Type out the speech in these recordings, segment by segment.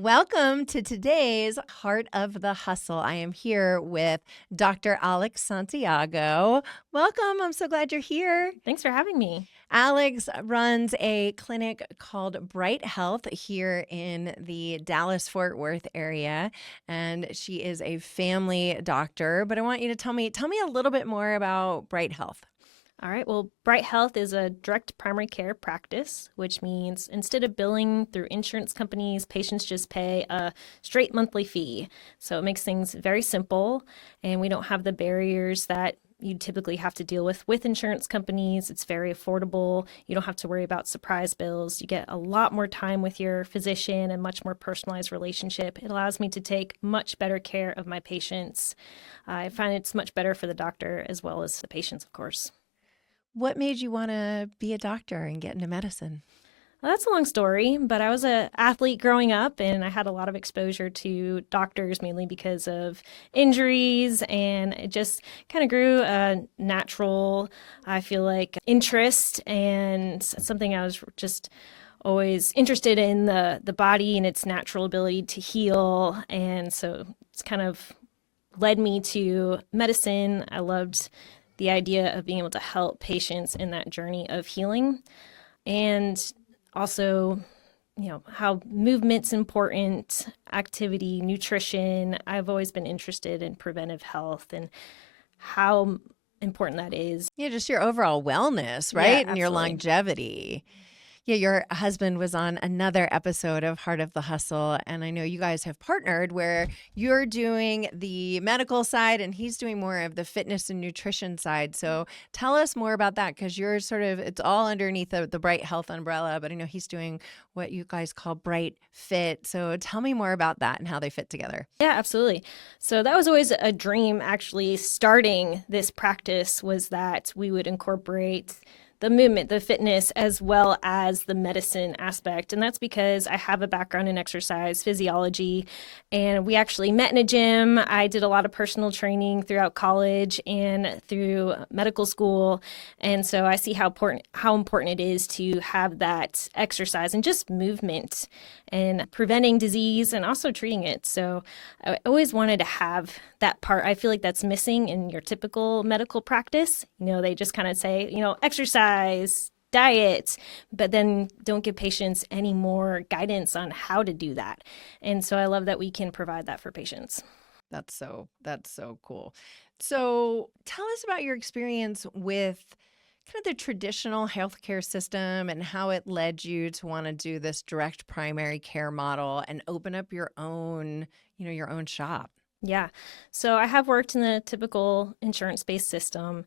Welcome to today's Heart of the Hustle. I am here with Dr. Alex Santiago. Welcome. I'm so glad you're here. Thanks for having me. Alex runs a clinic called Bright Health here in the Dallas-Fort Worth area, and she is a family doctor. But I want you to tell me a little bit more about Bright Health. All right. Well, Bright Health is a direct primary care practice, which means instead of billing through insurance companies, patients just pay a straight monthly fee. So it makes things very simple, and we don't have the barriers that you typically have to deal with insurance companies. It's very affordable. You don't have to worry about surprise bills. You get a lot more time with your physician and much more personalized relationship. It allows me to take much better care of my patients. I find it's much better for the doctor as well as the patients, of course. What made you want to be a doctor and get into medicine? Well, that's a long story, but I was an athlete growing up and I had a lot of exposure to doctors mainly because of injuries, and it just kind of grew a natural, I feel like, interest and something I was just always interested in the body and its natural ability to heal. And so it's kind of led me to medicine. I loved the idea of being able to help patients in that journey of healing. And also, how movement's important, activity, nutrition. I've always been interested in preventive health and how important that is. Yeah, just your overall wellness, Yeah, right? And your absolutely. longevity. Yeah, your husband was on another episode of Heart of the Hustle, and I know you guys have partnered where you're doing the medical side and he's doing more of the fitness and nutrition side. So tell us more about that, because you're it's all underneath the Bright Health umbrella, but I know he's doing what you guys call Bright Fit. So tell me more about that and how they fit together. Yeah, absolutely. So that was always a dream, actually, starting this practice, was that we would incorporate the movement, the fitness, as well as the medicine aspect. And that's because I have a background in exercise physiology, and we actually met in a gym. I did a lot of personal training throughout college and through medical school. And so I see how important it is to have that exercise and just movement and preventing disease and also treating it. So I always wanted to have that part. I feel like that's missing in your typical medical practice. They just kind of say, exercise, diet, but then don't give patients any more guidance on how to do that. And so I love that we can provide that for patients. That's so cool. So tell us about your experience with kind of the traditional healthcare system and how it led you to want to do this direct primary care model and open up your own shop. Yeah. So I have worked in the typical insurance-based system,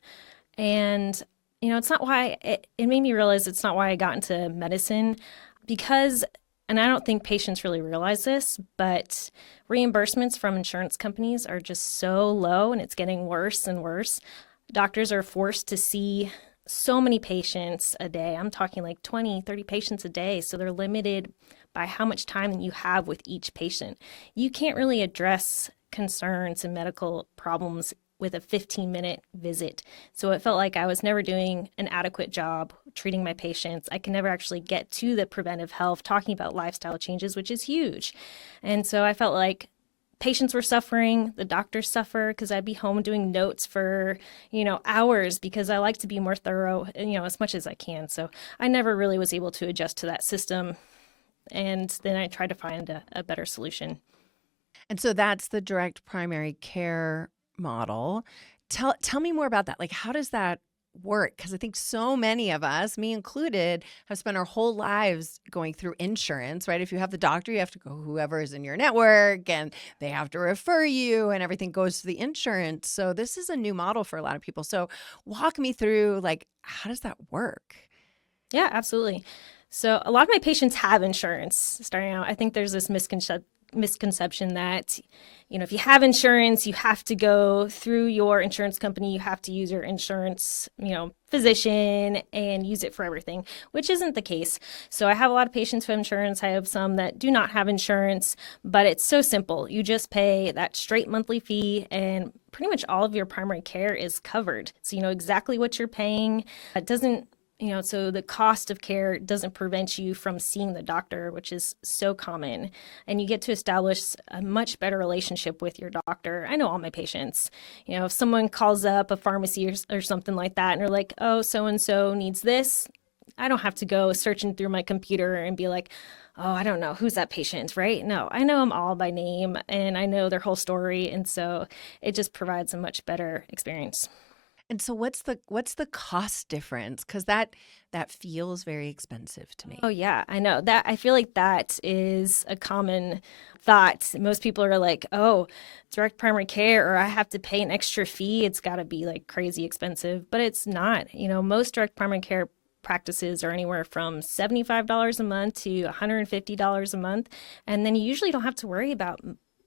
and it's not why it made me realize it's not why I got into medicine, because, and I don't think patients really realize this, but reimbursements from insurance companies are just so low, and it's getting worse and worse. Doctors are forced to see so many patients a day. I'm talking like 20, 30 patients a day. So they're limited by how much time you have with each patient. You can't really address concerns and medical problems with a 15-minute visit. So it felt like I was never doing an adequate job treating my patients. I can never actually get to the preventive health, talking about lifestyle changes, which is huge. And so I felt like patients were suffering, the doctors suffer, because I'd be home doing notes for, hours, because I like to be more thorough, as much as I can. So I never really was able to adjust to that system. And then I tried to find a better solution. And so that's the direct primary care model. Tell me more about that. Like, how does that work? Because I think so many of us, me included, have spent our whole lives going through insurance, right? If you have the doctor, you have to go whoever is in your network, and they have to refer you, and everything goes to the insurance. So this is a new model for a lot of people. So walk me through, like, how does that work? Yeah, absolutely. So a lot of my patients have insurance starting out. I think there's this misconception that, if you have insurance, you have to go through your insurance company, you have to use your insurance, physician and use it for everything, which isn't the case. So I have a lot of patients who have insurance. I have some that do not have insurance, but it's so simple. You just pay that straight monthly fee, and pretty much all of your primary care is covered. So you know exactly what you're paying. It doesn't So the cost of care doesn't prevent you from seeing the doctor, which is so common. And you get to establish a much better relationship with your doctor. I know all my patients. If someone calls up a pharmacy or something like that and they're like, oh, so and so needs this, I don't have to go searching through my computer and be like, oh, I don't know, who's that patient, right? No, I know them all by name and I know their whole story. And so it just provides a much better experience. And so what's the cost difference? Because that feels very expensive to Oh me. yeah, I know. That I feel like that is a common thought. Most people are like, "Oh, direct primary care or I have to pay an extra fee. It's got to be like crazy expensive." But it's not. Most direct primary care practices are anywhere from $75 a month to $150 a month, and then you usually don't have to worry about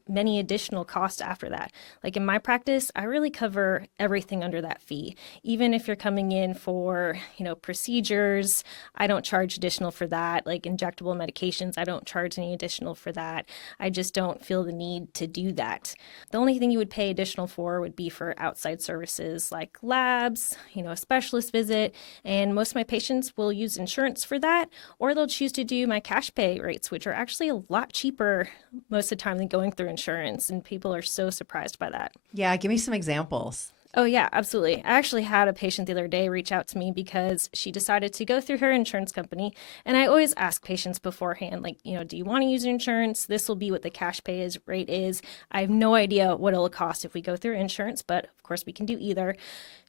many additional costs after that. Like in my practice, I really cover everything under that fee. Even if you're coming in for, procedures, I don't charge additional for that. Like injectable medications, I don't charge any additional for that. I just don't feel the need to do that. The only thing you would pay additional for would be for outside services like labs, a specialist visit, and most of my patients will use insurance for that, or they'll choose to do my cash pay rates, which are actually a lot cheaper most of the time than going through insurance. And people are so surprised by that. Yeah, give me some examples. Oh, yeah, absolutely. I actually had a patient the other day reach out to me because she decided to go through her insurance company. And I always ask patients beforehand, like, do you want to use insurance? This will be what the cash pay rate is. I have no idea what it'll cost if we go through insurance, but of course we can do either.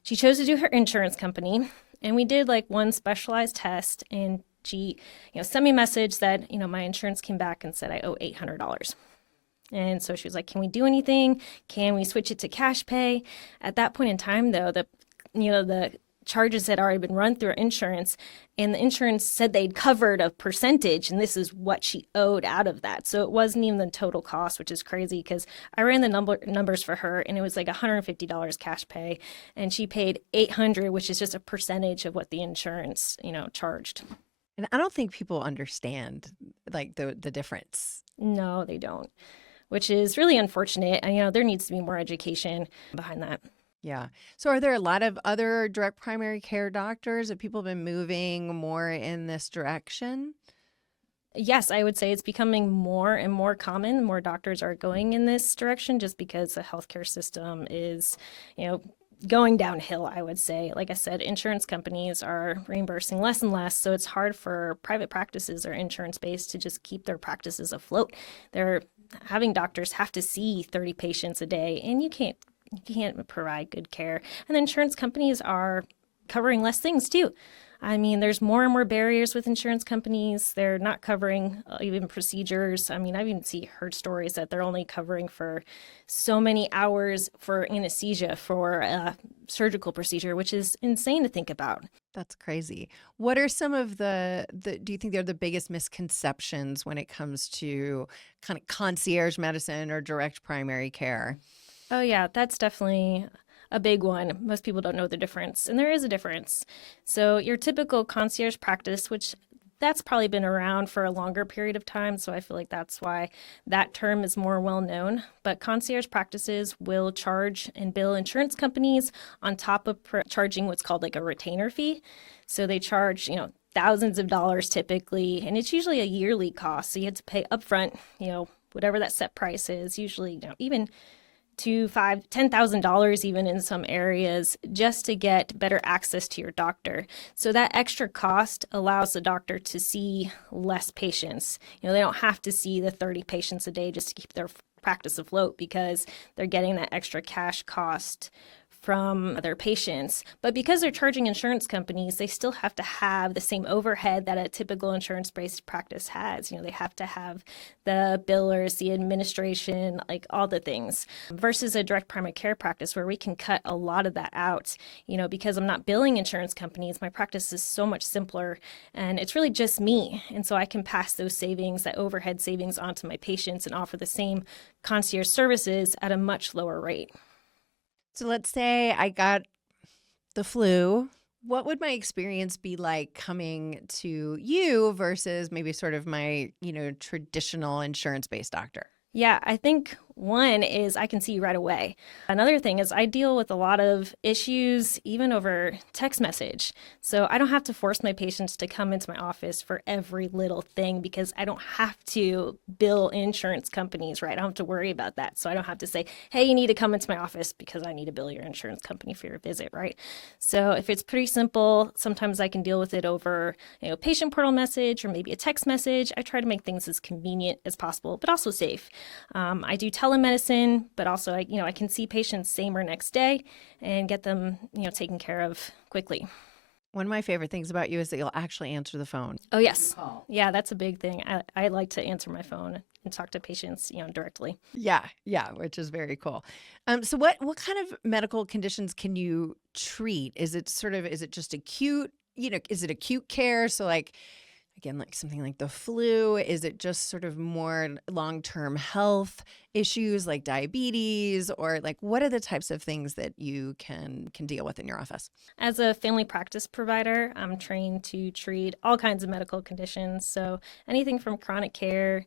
She chose to do her insurance company, and we did like one specialized test, and she, sent me a message that, my insurance came back and said I owe $800. And so she was like, can we do anything? Can we switch it to cash pay? At that point in time, though, the charges had already been run through our insurance, and the insurance said they'd covered a percentage, and this is what she owed out of that. So it wasn't even the total cost, which is crazy because I ran the numbers for her, and it was like $150 cash pay, and she paid $800, which is just a percentage of what the insurance, charged. And I don't think people understand like the difference. No, they don't, which is really unfortunate. And, there needs to be more education behind that. Yeah. So are there a lot of other direct primary care doctors? Have people been moving more in this direction? Yes, I would say it's becoming more and more common. More doctors are going in this direction just because the healthcare system is, going downhill, I would say. Like I said, insurance companies are reimbursing less and less, so it's hard for private practices or insurance based to just keep their practices afloat. They're having doctors have to see 30 patients a day, and you can't provide good care. And the insurance companies are covering less things too. I mean, there's more and more barriers with insurance companies. They're not covering even procedures. I mean, I've even heard stories that they're only covering for so many hours for anesthesia for a surgical procedure, which is insane to think about. That's crazy. What are some of do you think they're the biggest misconceptions when it comes to kind of concierge medicine or direct primary care? Oh, yeah, that's definitely a big one. Most people don't know the difference, and there is a difference. So, your typical concierge practice, which that's probably been around for a longer period of time, so I feel like that's why that term is more well known. But concierge practices will charge and bill insurance companies on top of charging what's called like a retainer fee. So, they charge, thousands of dollars typically, and it's usually a yearly cost. So, you have to pay upfront, whatever that set price is, usually, even to $10,000 even in some areas, just to get better access to your doctor. So that extra cost allows the doctor to see less patients. They don't have to see the 30 patients a day just to keep their practice afloat because they're getting that extra cash cost from their patients. But because they're charging insurance companies, they still have to have the same overhead that a typical insurance-based practice has. They have to have the billers, the administration, like all the things, versus a direct primary care practice where we can cut a lot of that out. Because I'm not billing insurance companies, my practice is so much simpler and it's really just me. And so I can pass those savings, that overhead savings, onto my patients and offer the same concierge services at a much lower rate. So let's say I got the flu. What would my experience be like coming to you versus maybe sort of my, traditional insurance-based doctor? Yeah, I think One is I can see you right away. Another thing is I deal with a lot of issues even over text message. So I don't have to force my patients to come into my office for every little thing because I don't have to bill insurance companies, right? I don't have to worry about that. So I don't have to say, hey, you need to come into my office because I need to bill your insurance company for your visit, right? So if it's pretty simple, sometimes I can deal with it over, patient portal message or maybe a text message. I try to make things as convenient as possible, but also safe. I do telemedicine, but also I can see patients same or next day and get them taken care of quickly. One of my favorite things about you is that you'll actually answer the phone. Oh yes, yeah, that's a big thing. I like to answer my phone and talk to patients directly. Yeah, yeah, which is very cool. So what kind of medical conditions can you treat? Is it just acute? Is it acute care? So like again, like something like the flu? Is it just sort of more long-term health issues like diabetes, or like what are the types of things that you can deal with in your office? As a family practice provider, I'm trained to treat all kinds of medical conditions. So anything from chronic care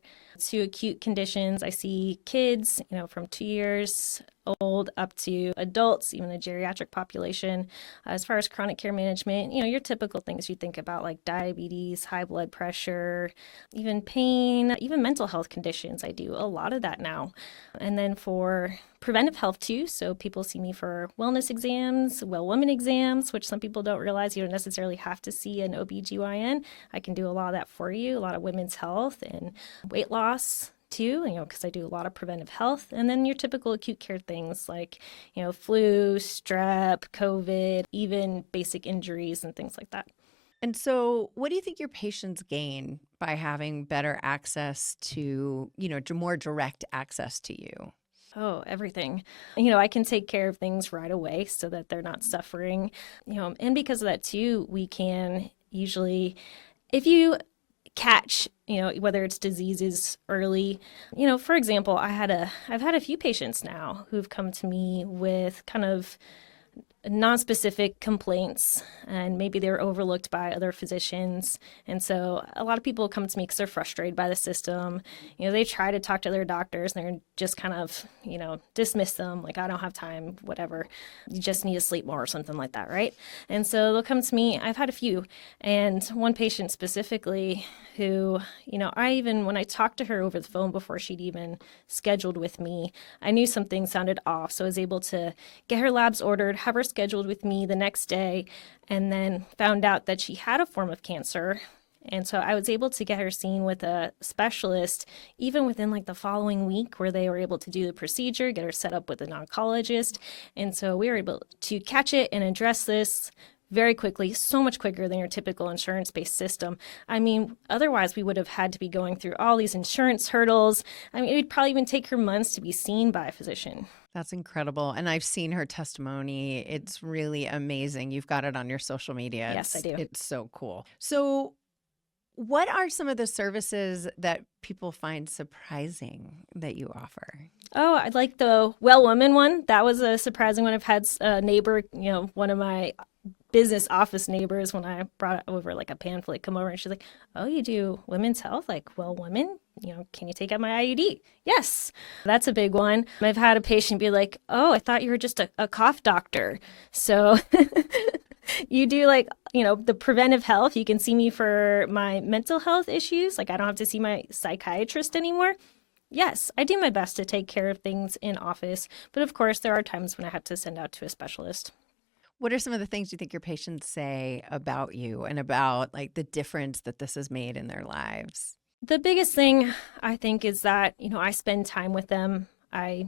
to acute conditions. I see kids, from 2 years old up to adults, even the geriatric population. As far as chronic care management, your typical things you think about like diabetes, high blood pressure, even pain, even mental health conditions. I do a lot of that now. And then for preventive health too. So people see me for wellness exams, well woman exams, which some people don't realize you don't necessarily have to see an OBGYN. I can do a lot of that for you, a lot of women's health and weight loss too, because I do a lot of preventive health. And then your typical acute care things like, flu, strep, COVID, even basic injuries and things like that. And so what do you think your patients gain by having better access to more direct access to you? Oh, everything. I can take care of things right away so that they're not suffering. And because of that too, we can usually, if you catch, whether it's diseases early, for example, I've had a few patients now who've come to me with kind of non-specific complaints, and maybe they were overlooked by other physicians. And so a lot of people come to me because they're frustrated by the system. They try to talk to their doctors and they're just kind of dismiss them, like, I don't have time, whatever, you just need to sleep more or something like that, right? And so they'll come to me. I've had a few, and one patient specifically who, when I talked to her over the phone before she'd even scheduled with me, I knew something sounded off. So I was able to get her labs ordered, have her scheduled with me the next day, and then found out that she had a form of cancer. And so I was able to get her seen with a specialist even within like the following week, where they were able to do the procedure, get her set up with an oncologist. And so we were able to catch it and address this very quickly, so much quicker than your typical insurance-based system. I mean, otherwise we would have had to be going through all these insurance hurdles. I mean, it would probably even take her months to be seen by a physician. That's incredible. And I've seen her testimony. It's really amazing. You've got it on your social media. Yes, I do. It's so cool. So what are some of the services that people find surprising that you offer? Oh, I like the well woman one. That was a surprising one. I've had a neighbor, one of my business office neighbors, when I brought over like a pamphlet, come over and she's like, oh, you do women's health? Like, well, women, can you take out my IUD? Yes, that's a big one. I've had a patient be like, oh, I thought you were just a cough doctor. So you do like, the preventive health. You can see me for my mental health issues. Like, I don't have to see my psychiatrist anymore. Yes, I do my best to take care of things in office. But of course, there are times when I have to send out to a specialist. What are some of the things you think your patients say about you and about like the difference that this has made in their lives? The biggest thing I think is that, I spend time with them. I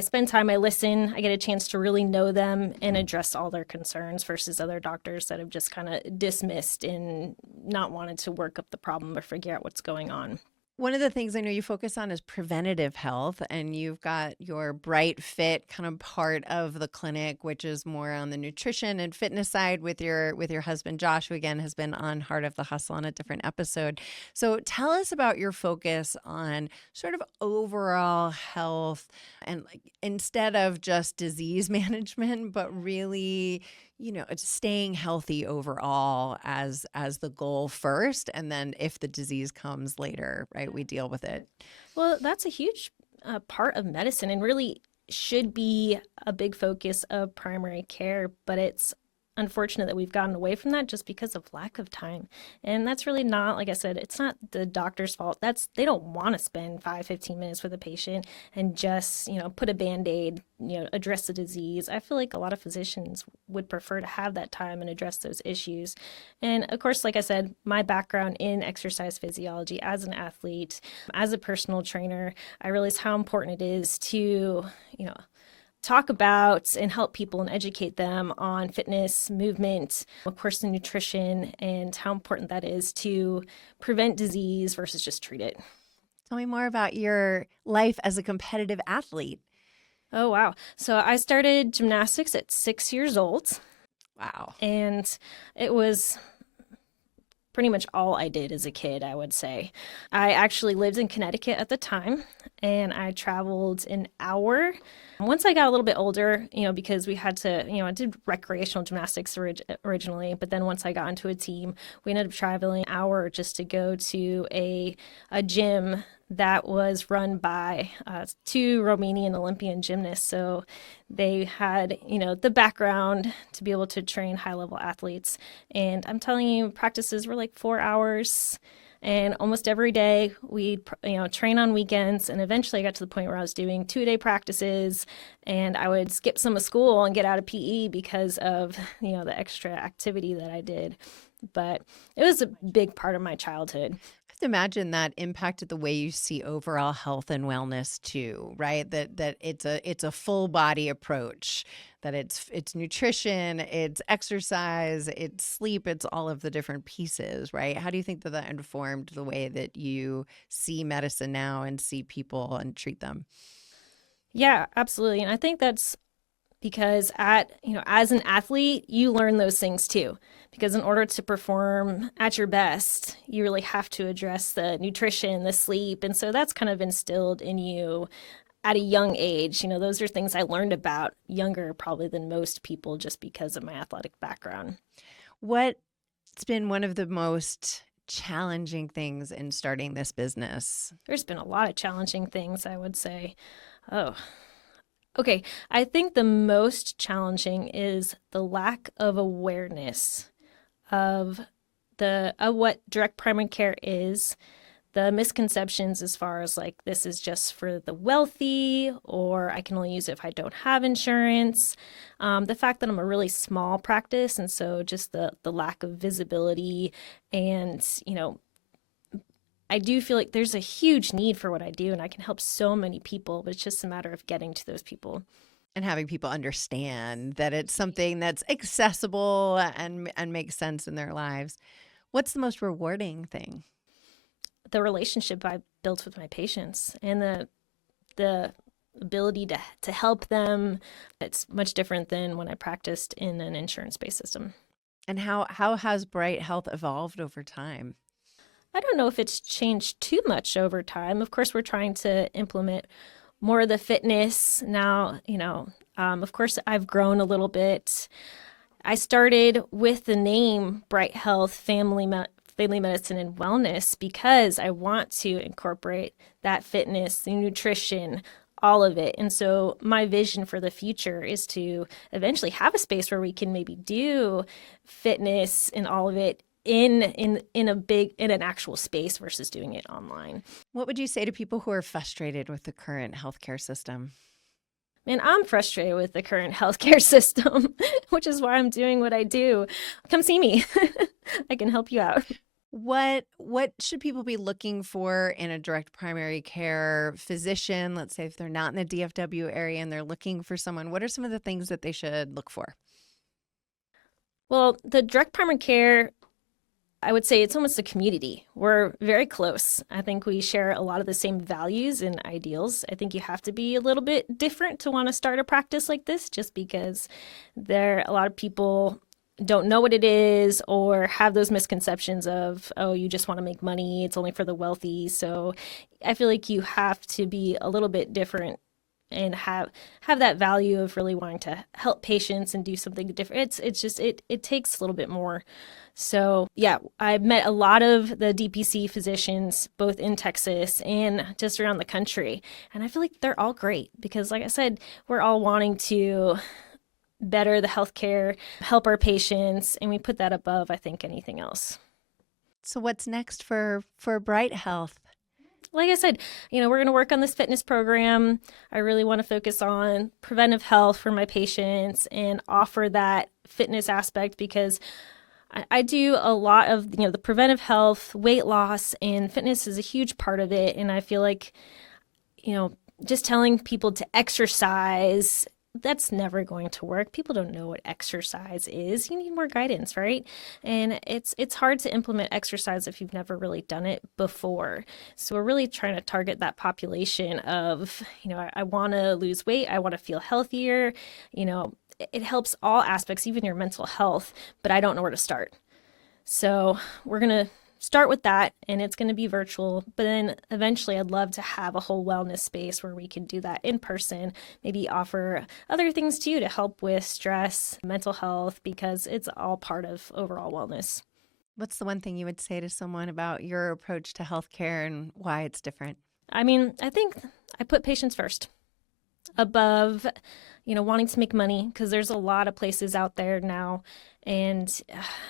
spend time, I listen, I get a chance to really know them and address all their concerns versus other doctors that have just kind of dismissed and not wanted to work up the problem or figure out what's going on. One of the things I know you focus on is preventative health, and you've got your Bright Fit kind of part of the clinic, which is more on the nutrition and fitness side with your husband, Josh, who again has been on Heart of the Hustle on a different episode. So tell us about your focus on sort of overall health and like instead of just disease management, but really it's staying healthy overall as the goal first. And then if the disease comes later, right, we deal with it. Well, that's a huge a part of medicine and really should be a big focus of primary care, but it's unfortunate that we've gotten away from that just because of lack of time. And that's really not, like I said, it's not the doctor's fault. That's they don't want to spend 5, 15 minutes with a patient and just, put a band-aid, address the disease. I feel like a lot of physicians would prefer to have that time and address those issues. And of course, like I said, my background in exercise physiology as an athlete, as a personal trainer, I realize how important it is to, you know, talk about and help people and educate them on fitness, movement, of course, the nutrition, and how important that is to prevent disease versus just treat it. Tell me more about your life as a competitive athlete. Oh, wow. So I started gymnastics at 6 years old, Wow. and it was pretty much all I did as a kid, I would say. I actually lived in Connecticut at the time, and I traveled an hour. Once I got a little bit older, because we had to, I did recreational gymnastics originally, but then once I got into a team, we ended up traveling an hour just to go to a gym that was run by two Romanian Olympian gymnasts. So they had, the background to be able to train high level athletes. And I'm telling you, practices were like 4 hours. And almost every day we'd, train on weekends. And eventually I got to the point where I was doing 2-day practices and I would skip some of school and get out of PE because of, the extra activity that I did. But it was a big part of my childhood. I have to imagine that impacted the way you see overall health and wellness too, right? That it's a full body approach, that it's nutrition, it's exercise, it's sleep, it's all of the different pieces, right? How do you think that that informed the way that you see medicine now and see people and treat them? Yeah, absolutely. And I think that's because as an athlete, you learn those things too. Because in order to perform at your best, you really have to address the nutrition, the sleep. And so that's kind of instilled in you at a young age. Those are things I learned about younger probably than most people just because of my athletic background. What's been one of the most challenging things in starting this business? There's been a lot of challenging things, I would say. Oh, okay. I think the most challenging is the lack of awareness of what direct primary care is, the misconceptions as far as like this is just for the wealthy or I can only use it if I don't have insurance. The fact that I'm a really small practice and so just the lack of visibility and I do feel like there's a huge need for what I do and I can help so many people, but it's just a matter of getting to those people. And having people understand that it's something that's accessible and makes sense in their lives. What's the most rewarding thing? The relationship I built with my patients and the ability to help them. It's much different than when I practiced in an insurance-based system. And how has Bright Health evolved over time? I don't know if it's changed too much over time. Of course, we're trying to implement more of the fitness now. Of course, I've grown a little bit. I started with the name Bright Health Family Medicine and Wellness because I want to incorporate that fitness, the nutrition, all of it. And so my vision for the future is to eventually have a space where we can maybe do fitness and all of it in an actual space versus doing it online. What would you say to people who are frustrated with the current healthcare system? Man, I'm frustrated with the current healthcare system, which is why I'm doing what I do. Come see me. I can help you out. What should people be looking for in a direct primary care physician? Let's say if they're not in the DFW area and they're looking for someone, what are some of the things that they should look for? Well, the direct primary care, I would say it's almost a community. We're very close. I think we share a lot of the same values and ideals. I think you have to be a little bit different to want to start a practice like this just because a lot of people don't know what it is or have those misconceptions of, oh, you just want to make money. It's only for the wealthy. So I feel like you have to be a little bit different and have that value of really wanting to help patients and do something different. It takes a little bit more So, yeah, I've met a lot of the DPC physicians, both in Texas and just around the country. And I feel like they're all great because, like I said, we're all wanting to better the healthcare, help our patients, and we put that above, I think, anything else. So what's next for Bright Health? Like I said, we're going to work on this fitness program. I really want to focus on preventive health for my patients and offer that fitness aspect because I do a lot of, the preventive health, weight loss, and fitness is a huge part of it. And I feel like, just telling people to exercise, that's never going to work. People don't know what exercise is. You need more guidance, right? And it's hard to implement exercise if you've never really done it before. So we're really trying to target that population of, I want to lose weight, I want to feel healthier, it helps all aspects, even your mental health, but I don't know where to start. So we're going to start with that, and it's going to be virtual. But then eventually I'd love to have a whole wellness space where we can do that in person, maybe offer other things too to help with stress, mental health, because it's all part of overall wellness. What's the one thing you would say to someone about your approach to healthcare and why it's different? I mean, I think I put patients first above, wanting to make money because there's a lot of places out there now. And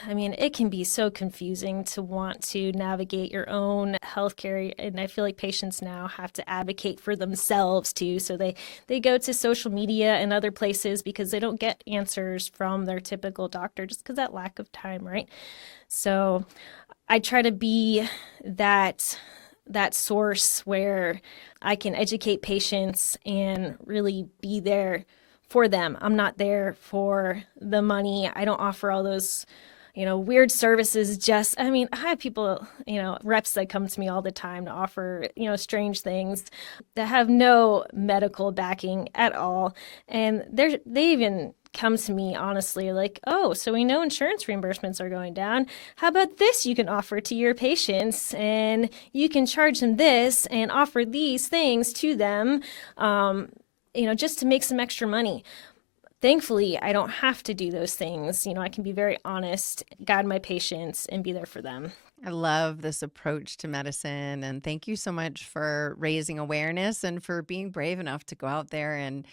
I mean, it can be so confusing to want to navigate your own healthcare. And I feel like patients now have to advocate for themselves too. So they go to social media and other places because they don't get answers from their typical doctor just because that lack of time, right? So I try to be that source where I can educate patients and really be there for them. I'm not there for the money. I don't offer all those, weird services. I have people, reps that come to me all the time to offer, strange things that have no medical backing at all. And they even come to me honestly like, oh, so we know insurance reimbursements are going down. How about this you can offer to your patients and you can charge them this and offer these things to them, just to make some extra money. Thankfully, I don't have to do those things. I can be very honest, guide my patients, and be there for them. I love this approach to medicine. And thank you so much for raising awareness and for being brave enough to go out there and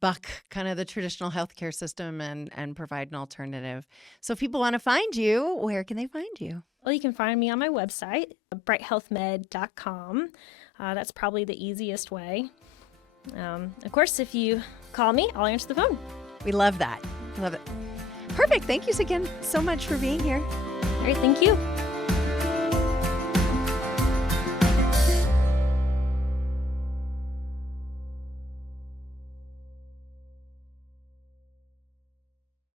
buck kind of the traditional healthcare system and provide an alternative. So if people want to find you, where can they find you? Well, you can find me on my website, brighthealthmed.com. That's probably the easiest way. Of course, if you call me, I'll answer the phone. We love that. Love it. Perfect. Thank you again so much for being here. All right, thank you.